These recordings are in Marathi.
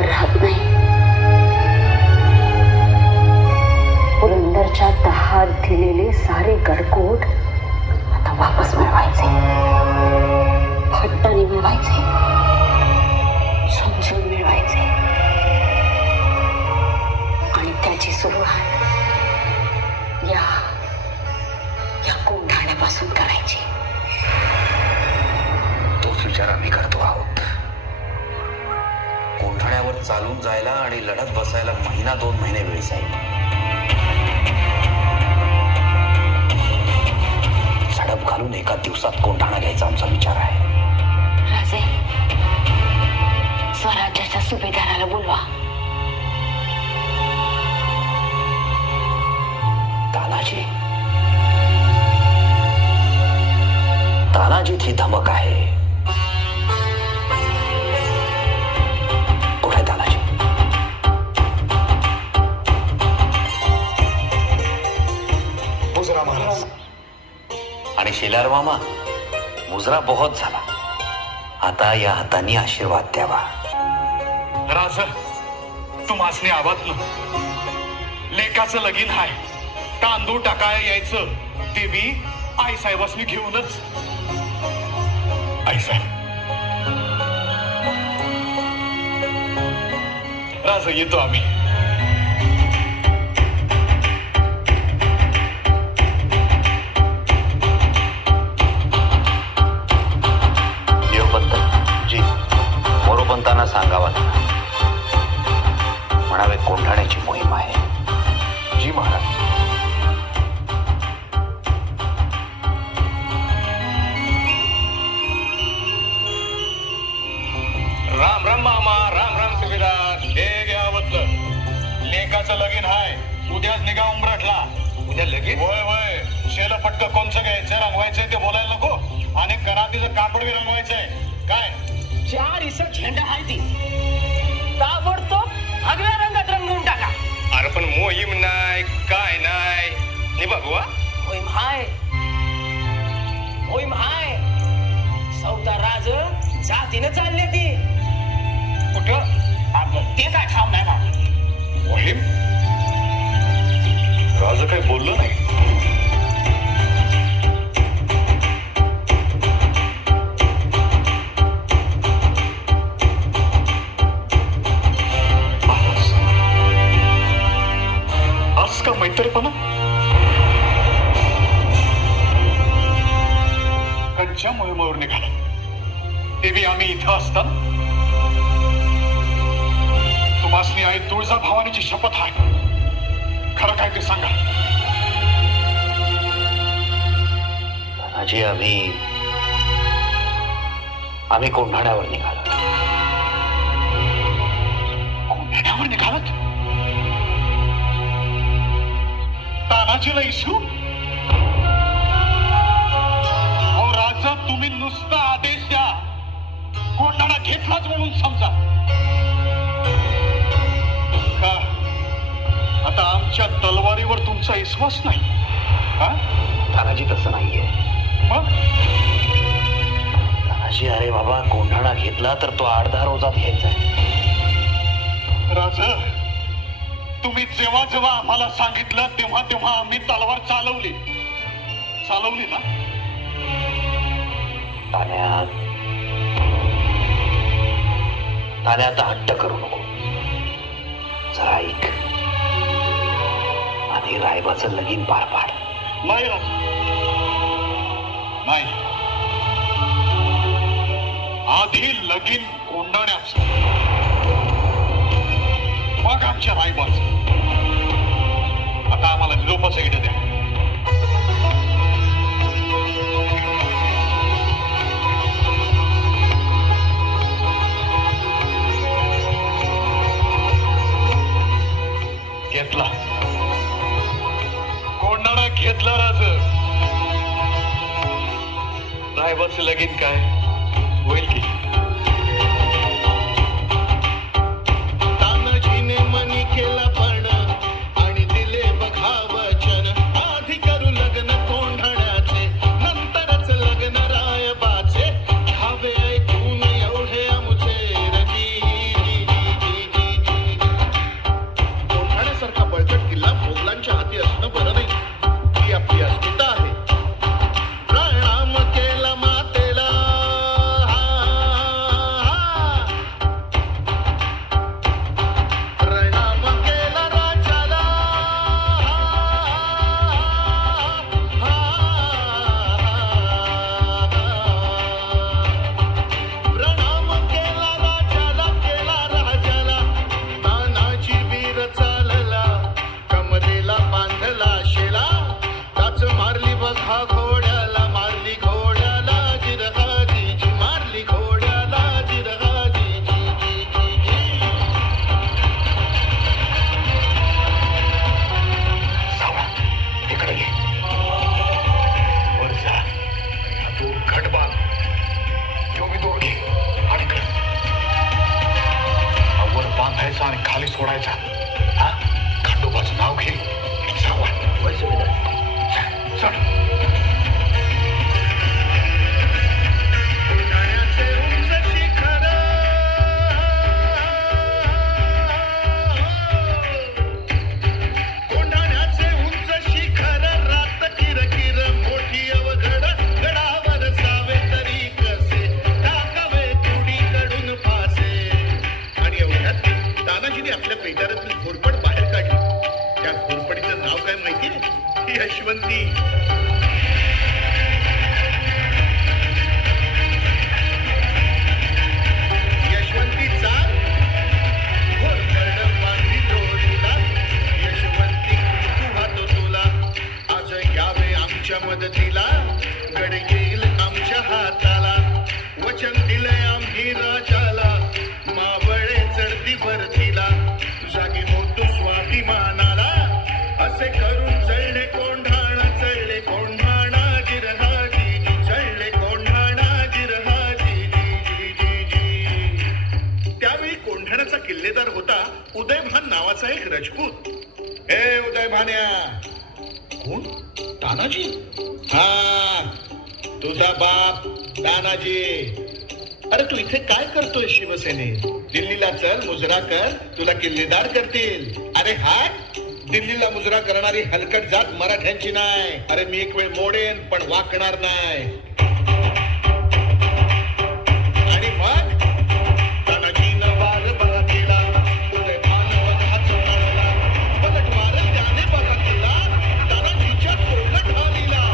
अंगावर राहत नाही. पुरंदरच्या दहात दिलेले सारे गडकोट आता वापस मिळवायचे, हट्टाने मिळवायचे, समजून मिळवायचे. आणि त्याची सुरुवात या कोंढाण्यापासून करायची. तोच विचार आम्ही करतो आहोत. कोंढाण्यावर चालून जायला आणि लढत बसायला 1-2 महिने वेळ जाईल. झडप घालून एका दिवसात कोंढाणा घ्यायचा आमचा विचार आहे. राजे, स्वराज्याच्या सुभेदाराला बोलवा. तानाजीत ही धमक आहे. कुठे तानाजी? मुजरा महाराज आणि शेलार मामा, मुजरा बहुत झाला. आता या हातांनी आशीर्वाद द्यावा. राज, तुम्हासनी आवाजलं लेकाचं लगीन हाय, तांदूळ टाकाय यायचं ते बी आई साहेबांनी घेऊनच. आई साहेब, राज येतो आम्ही. देवपंत जी, मोरोपंतांना सांगावा म्हणावे कोंढाण्याची मोहीम आहे. जी महाराज. राम राम मामा, राम राम सुभेदार. हे घ्यावतलं लेकाचं लगीन हाय, उद्याच निघा उंबरठला. उद्या लगीन? होय होय. शेल फटक कोणचं घ्यायचं, रंगवायचंय ते बोलायला नको. आणि कनातीचं कापड बी रंगवायचंय. काय 4 इसर झेंडा आहे ती ताबडतोब आगळ्या रंगात रंगवून टाका. अरे पण मोहीम नाही, काय नाही. नि बघवा मोहीम हाय, मोहीम हाय. सौदा राज जातीनं चालले ती. कुठं? अगं ते काय ठाव नाही ना. मोहीम? राजा काही बोललो नाही. आज का मैत्रीपणा? कंच्या मोहिमेवर निघाला, ते बी आम्ही इथं असताना. तुम्हासनी आई तुळजा भवानीची शपथ आहे, खरं काय ते सांगा. तानाजी, आम्ही कोंढाण्यावर निघालो. कोंढाण्यावर निघालात? तानाजीला इशू? अहो राजा, तुम्ही नुसता आदेश द्या, कोंढाणा घेतलाच म्हणून समजा. का आता आमच्या तलवारीवर तुमचा विश्वास नाही? तानाजी, तसं नाहीये. मग तानाजी, अरे बाबा, कोंढाणा घेतला तर तो 8-10 रोजात घ्यायचा आहे. राजा, तुम्ही जेव्हा जेव्हा आम्हाला सांगितलं तेव्हा तेव्हा आम्ही तलवार चालवली ना. तान्या, आता हट्ट करू नको. जरा ऐक आणि रायबाचं लगीन पार पाड. नाही राजा, नाही. आधी लगीन कोंढाण्याचं, मग आमच्या रायबाचं. आता आम्हाला निरोपाचं इकडे द्या. घेतला कोंढाणा, घेतला राज. रायबाचं लगीन काय होईल की? तानाजीने मनी केला पण आणि दिले बघा वचन. आधी करू लग्न कोंढाण्याचे, नंतरच लग्न रायबाचे. घ्यावे ऐकून एवढे आमचे रजी. खाली सोडायचा. हा, खंडोबाचं नाव घे. जावा. चल. कोंढाण्याचे उंच शिखर, कोंढाण्याचे उंच शिखर, रात किरकिर मोठी अवघड, गडावर जावे तरी कसे, टाकावे तुडीकडून फासे. आणि एवढ्यात तानाजीने आपल्या पेटारातली घोरपड बाहेर काढली. त्या घोरपडीचं नाव काय माहितीये? यशवंती. यशवंतीचा घोरपड बांधी तोडीला, यशवंती कुहातो तुला, आज यावे आमच्या मदतीला, गड येईल आमच्या हाताला, वचन दिलंय आम्ही राजाला, मावळे चढती भरतीला, जागी होतो स्वाभिमानाला, असे करून चढले कोंढाण, चढले कोंढाणा गिरहाजी, चढले कोंढाणा गिरहाजी, त्यावेळी कोंढाण्याचा किल्लेदार होता उदयभान नावाचा एक राजपूत. हे उदयभान्या. कोण? तानाजी. हा, तुझा बाप तानाजी. अरे तू इथे काय करतोय शिवसेनेत? दिल्लीला चल, मुजरा कर, तुला किल्लेदार करतील. अरे हा, दिल्लीला मुजरा करणारी हलकट जात मराठ्यांची नाही. अरे मी एक वेळ मोडेन पण वाकणार नाही. आणि मग तानाजीनं वार बघा केला, उदयभान वधाच कळला, पलटवार त्याने बघा केला, तानाजीच्या तोंडात ढालीला.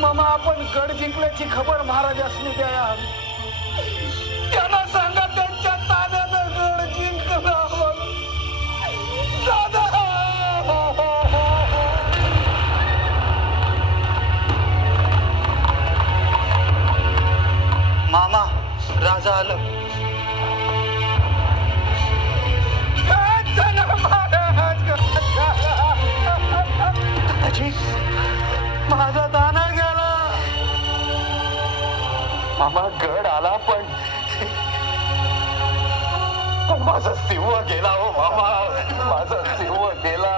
मामा, आपण गड जिंकल्याची खबर महाराजांनी द्या. त्यांना सांगा त्यांच्या ताब्यानं गड जिंकलं. दादा. मामा, राजा आलं. माझा दाना गेला. मामा, गड आला पण माझा सिंह गेला. हो मामा, माझा सिंह गेला.